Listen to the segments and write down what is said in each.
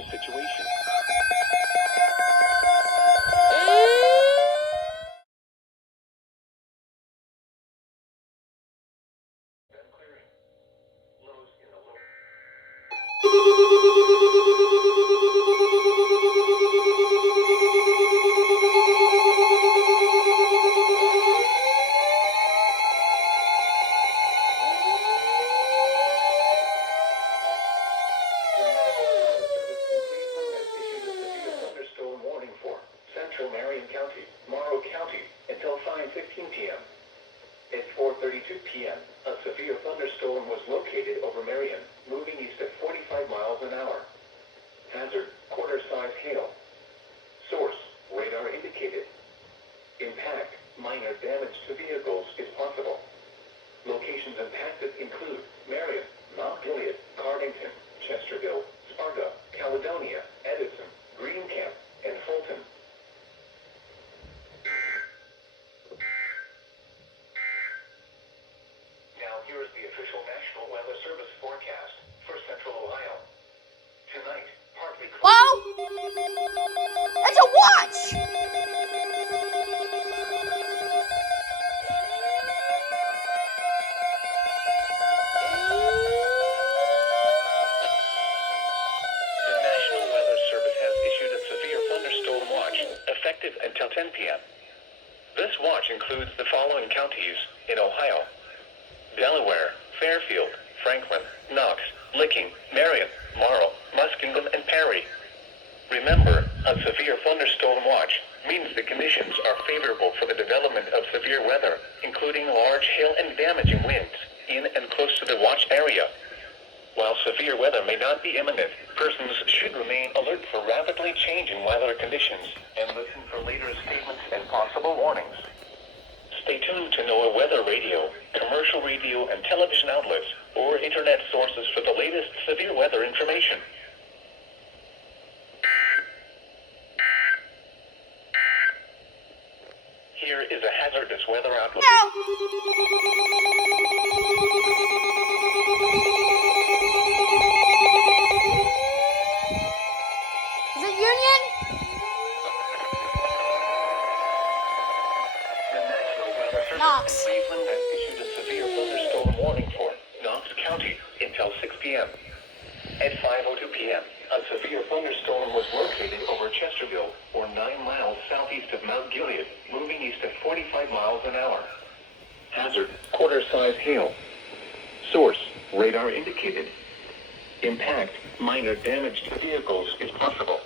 dangerous situation. p.m. At 4:32 p.m., a severe thunderstorm was located over Marion, moving east at 45 miles an hour. Hazard, quarter-size hail. Source, radar indicated. Impact, minor damage to vehicles is possible. Locations impacted include Marion, Mount Gilead, Cardington, Chesterville, Sparta, Caledonia, Edison, Greencamp, and Fulton. Now here is the official National Weather Service forecast for Central Ohio. Tonight, partly cloudy. Whoa! That's a watch! The National Weather Service has issued a severe thunderstorm watch, effective until 10 p.m. This watch includes the following counties in Ohio: Delaware, Fairfield, Franklin, Knox, Licking, Marion, Morrow, Muskingum, and Perry. Remember, a severe thunderstorm watch means the conditions are favorable for the development of severe weather, including large hail and damaging winds in and close to the watch area. While severe weather may not be imminent, persons should remain alert for rapidly changing weather conditions and listen for later statements and possible warnings. Stay tuned to NOAA weather radio, commercial radio and television outlets, or internet sources for the latest severe weather information. Here is a hazardous weather outlook. Is it Union? The National Weather Service Knox. in Cleveland has issued a severe thunderstorm warning for Knox County until 6 p.m. At 5:02 p.m., a severe thunderstorm was located over Chesterville, or 9 miles southeast of Mount Gilead, moving east at 45 miles an hour. Hazard, quarter-size hail. Source, radar indicated. Impact, minor damage to vehicles is possible.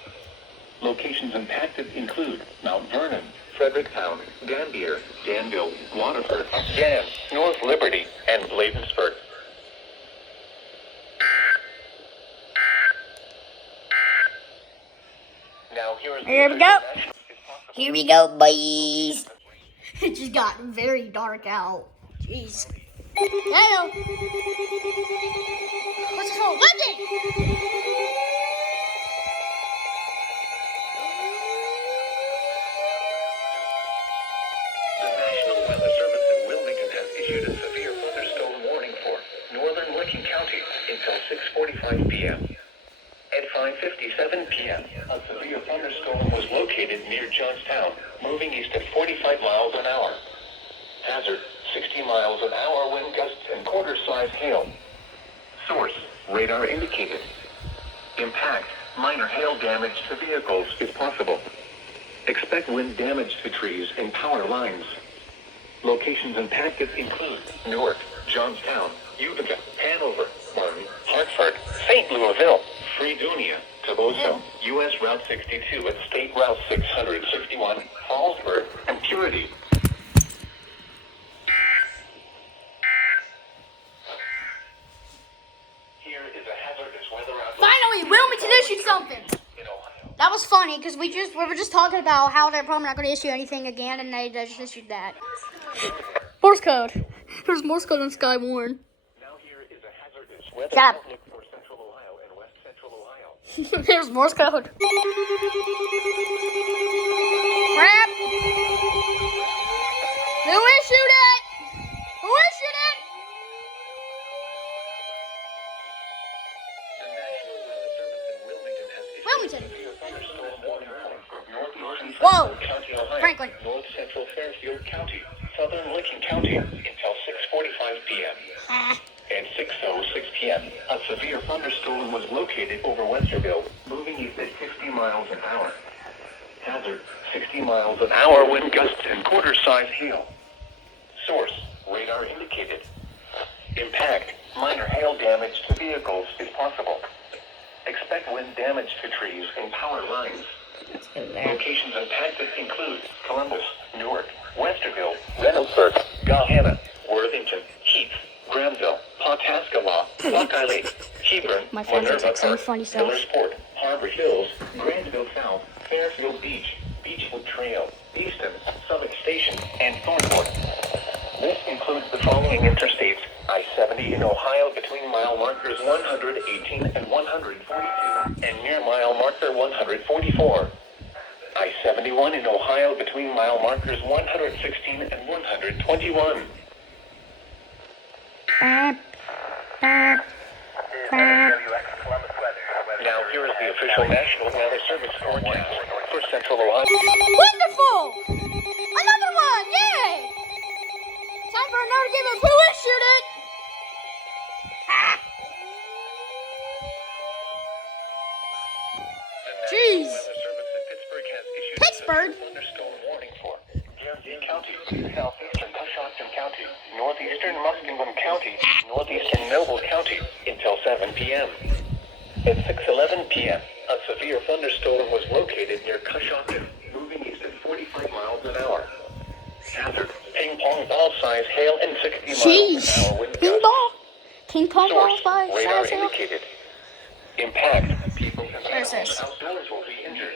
Locations impacted include Mount Vernon, Fredericktown, Gambier, Danville, Waterford, Dan, North Liberty, and Bladensburg. Now here is Here we go. Here we go, boys. It just got very dark out. Jeez. Hello. What's this for? Weapon! The National Weather Service in Wilmington has issued a severe thunderstorm warning for northern Licking County until 6:45 p.m. At 5:57 p.m., a severe thunderstorm was located near Johnstown, moving east at 45 miles an hour. Hazard, 60 miles an hour wind gusts and quarter-size hail. Source, radar indicated. Impact, minor hail damage to vehicles is possible. Expect wind damage to trees and power lines. Locations impacted include Newark, Johnstown, Utica, Hanover, Martin, Hartford, St. Louisville, Fredonia, Toboso, U.S. Route 62 and State Route 661, Fallsburg, and Purity. Here is a hazardous weather outlook. Finally, Wilmington issued something. In Ohio. That was funny because we were just talking about how they're probably not going to issue anything again, and they just issued that. Morse code. There's Morse code on Skywarn. Now here is a hazardous weather Shut up. outlook for Central Ohio and West Central Ohio. There's Morse code. Crap! Who issued it? Who issued it? The National Weather Service in Wilmington has issued Wilmington. Whoa. County, Ohio. Franklin. North Central Fairfield County, Southern Licking County until 6:45 p.m. At 6:06 p.m., a severe thunderstorm was located over Westerville, moving east at 60 miles an hour. Hazard: 60 miles an hour wind gusts and quarter-size hail. Source: radar indicated. Impact: minor hail damage to vehicles is possible. Expect wind damage to trees and power lines. Locations impacted include Columbus, Newark, Westerville, Reynoldsburg, Gahanna, Worthington, Heath, Granville, Pawhuska, Buckeye Lake, Hebron, My friends are Minerva texting me Park, funny stuff. Millersport, Harbor Hills, Grandville South, Fairfield Beach, Beechwood Trail, Easton, Summit Station, and Thornport. This includes the following interstates: I-70 in Ohio between mile markers 118 and 142, and near mile marker 144. I-71 in Ohio between mile markers 116 and 121. Now here is the official National Weather Service forecast for Central Ohio. Wonderful! Another one! Yay! Time for another game of Who Issued It? Jeez. Pittsburgh? Thunderstorm warning for Guernsey County, southeastern Coshocton County, northeastern Muskingum County, northeastern Noble County until 7 p.m. At 6:11 p.m., a severe thunderstorm was located near Coshocton, moving east at 45 miles an hour. Hazard: ping pong ball size hail and 60 miles Jeez. an hour wind Ping gusts. ball? King Kong ball Source: fight? radar Size hill? indicated. Impact: people and Where's animals this? outdoors will be injured.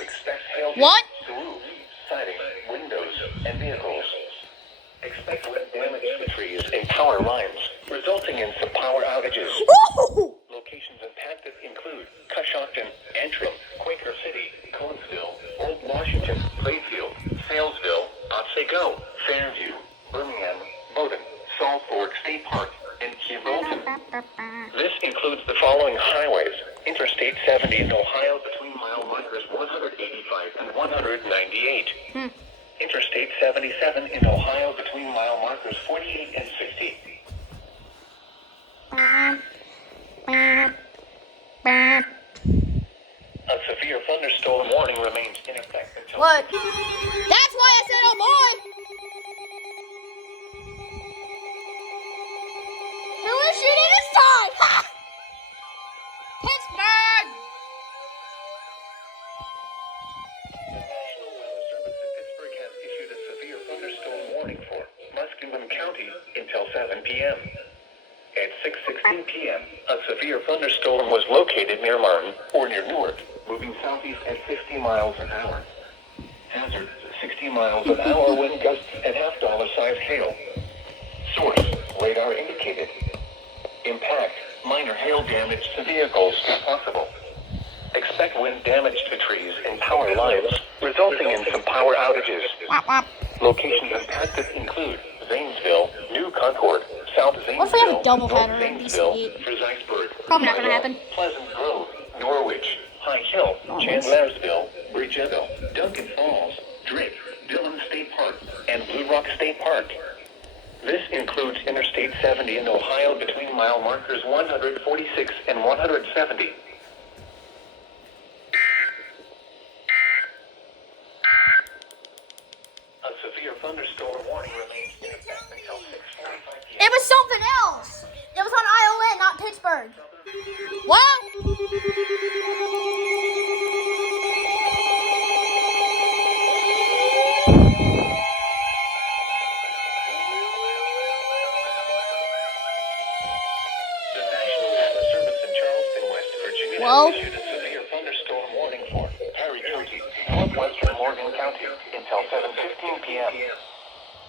Expect hail What? to roofs, siding, windows, and vehicles. Expect wind damage to trees and power lines, resulting in some power outages. Woo! Locations impacted include Coshocton, Antrim, Quaker City, Conesville, Old Washington, Playfield, Salesville, Otsego, Fairview, Birmingham, Bowdoin, Salt Fork State Park, and Gibraltar. This includes the following highways: Interstate 70 in Ohio between mile markers 185 and 198. Interstate 77 in Ohio between mile markers 48 and 60. A severe thunderstorm warning remains in effect until... What? That's why I said, oh boy! Who is shooting this time? Ha! Pittsburgh! The National Weather Service in Pittsburgh has issued a severe thunderstorm warning for Muskingum County until 7 p.m. At 6:16 p.m., a severe thunderstorm was located near Martin or near Newark, moving southeast at 50 miles an hour. Hazard: 60 miles an hour wind gusts and half-dollar size hail. Source: radar indicated. Impact: minor hail damage to vehicles is possible. Expect wind damage to trees and power lines, resulting in some power outages. Locations impacted include Zanesville, New Concord, South Zanesville, What if we have a North doubleheader in Zanesville, DC8? Frizzeisburg, Probably not gonna Milo, happen. Pleasant Grove, Norwich, High Hill, Chandlersville, Bridgeville, Duncan Falls, Drake, Dillon State Park, and Blue Rock State Park. This includes Interstate 70 in Ohio between mile markers 146 and 170. A severe thunderstorm warning remains in effect until 6:45 p.m. It was something else. It was on ION, not Pittsburgh. What? The National Weather Service in Charleston, West Virginia, Whoa. has issued a severe thunderstorm warning for Perry County, northwestern Morgan County, until 7:15 p.m.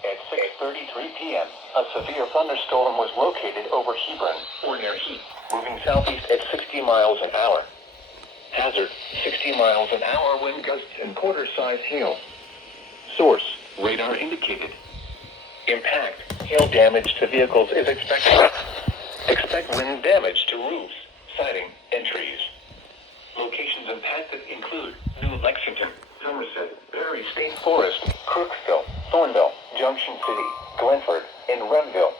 At 6:33 p.m., a severe thunderstorm was located over Hebron, or near Heath, moving southeast at 60 miles an hour. Hazard: 60 miles an hour wind gusts and quarter-size hail. Source: radar indicated. Impact: hail damage to vehicles is expected. Expect wind damage to roofs, siding, and trees. Locations impacted include New Lexington, Somerset, Berry State Forest, Crooksville, Thornville, Junction City, Glenford, and Renville.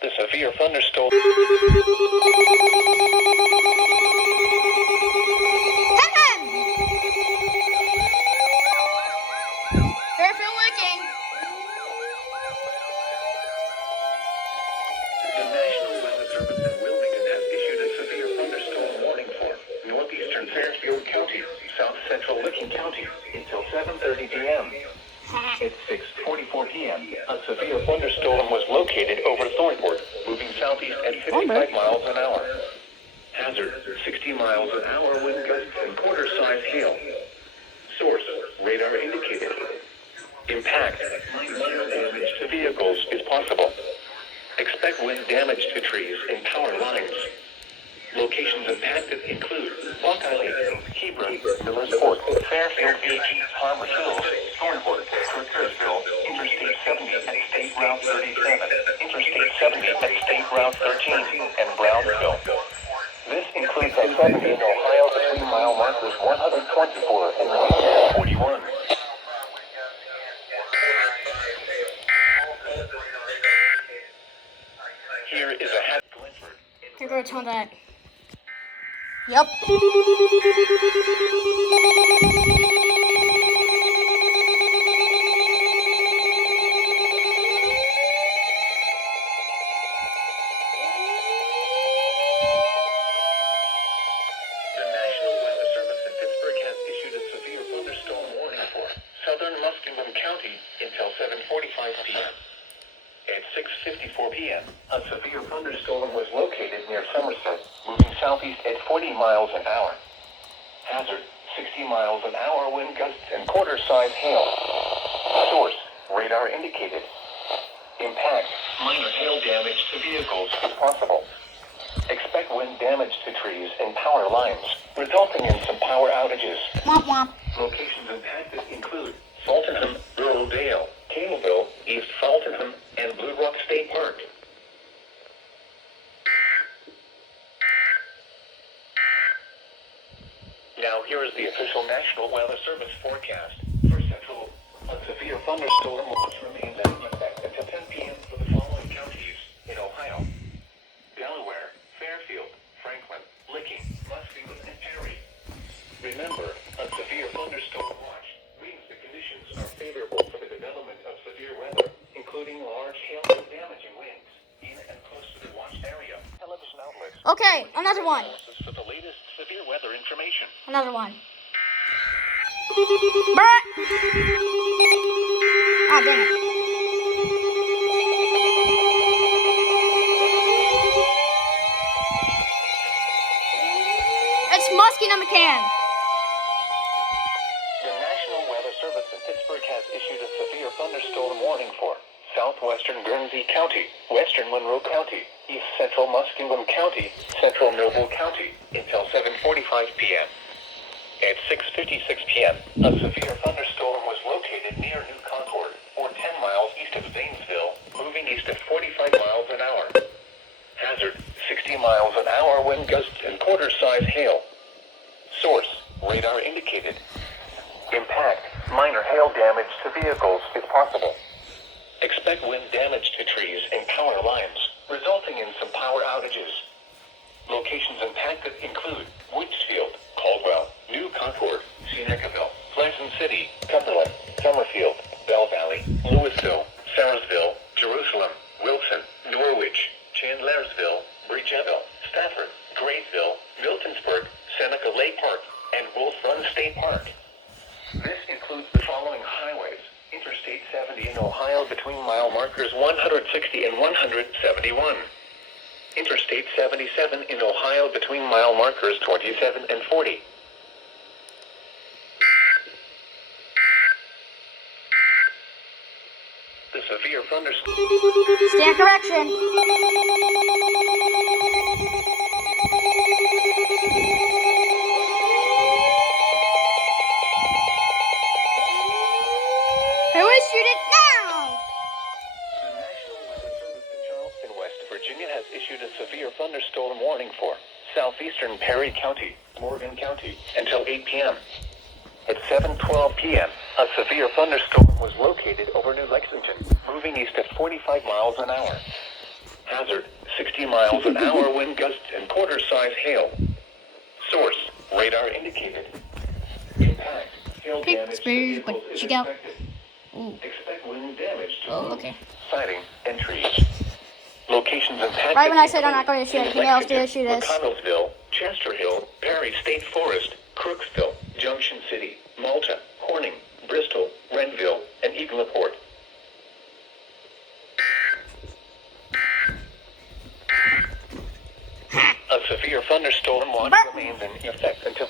The severe thunderstorm. Fairfield Licking. The National Weather Service in Wilmington has issued a severe thunderstorm warning for northeastern Fairfield County, south central Licking County until 7:30 p.m. At 6:44 p.m., a severe thunderstorm was located over Thornport, moving southeast at 55 miles an hour. Hazard, 60 miles an hour wind gusts and quarter-size hail. Source, radar indicated. Impact, minor damage to vehicles is possible. Expect wind damage to trees and power lines. Locations impacted include Buckeye Lake, Hebron, Millersport, Fairfield Beach, Harmon Hills, Thornport, Kirkersville, Interstate 70 and State Route 37, Interstate 70 and State Route 13, and Brownsville. This includes a 70 in Ohio between mile markers 124 and 141. Here is a hat. You're going to tell that. Yep. Southern Muskingum County until 7:45 p.m. At 6:54 p.m., a severe thunderstorm was located near Somerset, moving southeast at 40 miles an hour. Hazard, 60 miles an hour wind gusts and quarter-size hail. Source, radar indicated. Impact, minor hail damage to vehicles is possible. Expect wind damage to trees and power lines, resulting in some power outages. Womp womp. Locations impacted include Fultonham, Rural Dale, Campbellville, East Fultonham, and Blue Rock State Park. Now here is the official National Weather Service forecast for Central. A severe thunderstorm will remain in effect until 10 p.m. for the following counties in Ohio: Delaware, Fairfield, Franklin, Licking, Muskingum, and Perry. Remember, a severe thunderstorm watch means the conditions are favorable for the development of severe weather, including large hail and damaging winds in and close to the watched area. Television outlets. Okay, another one. For the latest severe weather information. Another one. Bruh. Ah, dang it. It's Muskingum McCann. The National Weather Service in Pittsburgh has issued a severe thunderstorm warning for southwestern Guernsey County, western Monroe County, east central Muskingum County, central Noble County, until 7:45 p.m. At 6:56 p.m., a severe thunderstorm was located near New Concord, or 10 miles east of Zanesville, moving east at 45 miles an hour. Hazard, 60 miles an hour wind gusts and quarter-size hail. Source, radar indicated. Impact, minor hail damage to vehicles is possible. Expect wind damage to trees and power lines, resulting in some power outages. Locations impacted include Woodsfield, Caldwell, New Concord, Senecaville, Pleasant City, Cumberland, Summerfield, Bell Valley, Louisville, Sarasville, Jerusalem, Wilson, Norwich, Chandlersville, Bridgeville, Stafford, Graceville, Miltonsburg, Seneca Lake Park, and Wolf Run State Park. This includes the following highways: Interstate 70 in Ohio between mile markers 160 and 171. Interstate 77 in Ohio between mile markers 27 and 40. The severe thunderstorm. Stand correction. Who issued it now? The National Weather Service in Charleston issued a severe thunderstorm warning for southeastern Perry County, Morgan County, until 8 p.m. At 7:12 p.m., a severe thunderstorm was located over New Lexington, moving east at 45 miles an hour. Hazard, 60 miles an hour wind gusts and quarter-size hail. Source, radar indicated. Impact, hail damage to Pittsburgh, vehicles but is check out. expected. Ooh. Expect wind damage to Oh, roofs, okay. siding, and trees. Locations impacted. Right when I said I'm not going to issue anything else, to issue this. McConnellsville, Chester Hill, Perry State Forest, Crooksville, Junction City, Malta, Corning, Bristol, Renville, and Eagleport. A severe thunderstorm watch remains in effect until